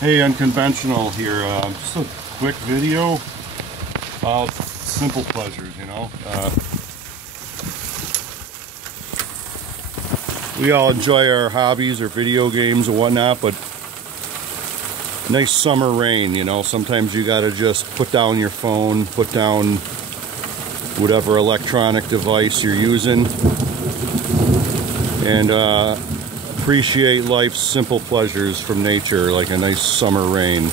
Hey, Unconventional here. Just a quick video about simple pleasures, you know. We all enjoy our hobbies or video games and whatnot, but nice summer rain, you know. Sometimes you gotta just put down your phone, put down whatever electronic device you're using, and appreciate life's simple pleasures from nature, like a nice summer rain.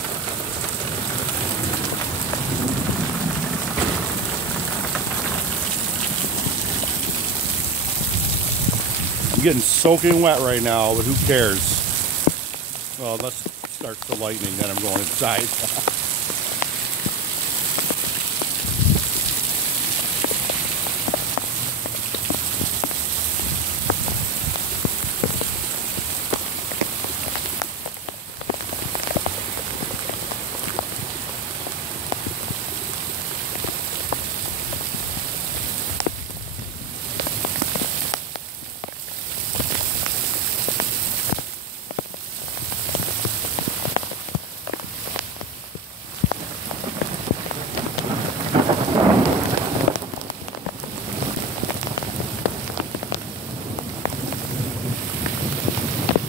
I'm getting soaking wet right now, but who cares? Well, unless it starts the lightning, then I'm going inside.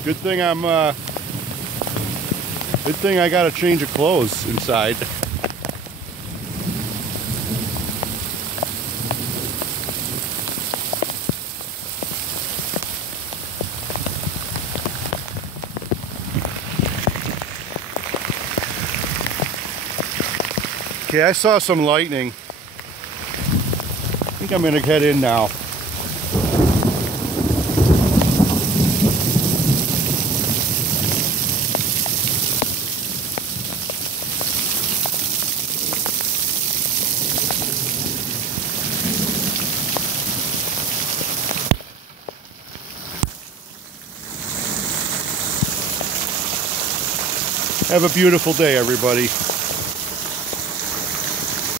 Good thing I got a change of clothes inside. Okay, I saw some lightning. I think I'm gonna head in now. Have a beautiful day, everybody.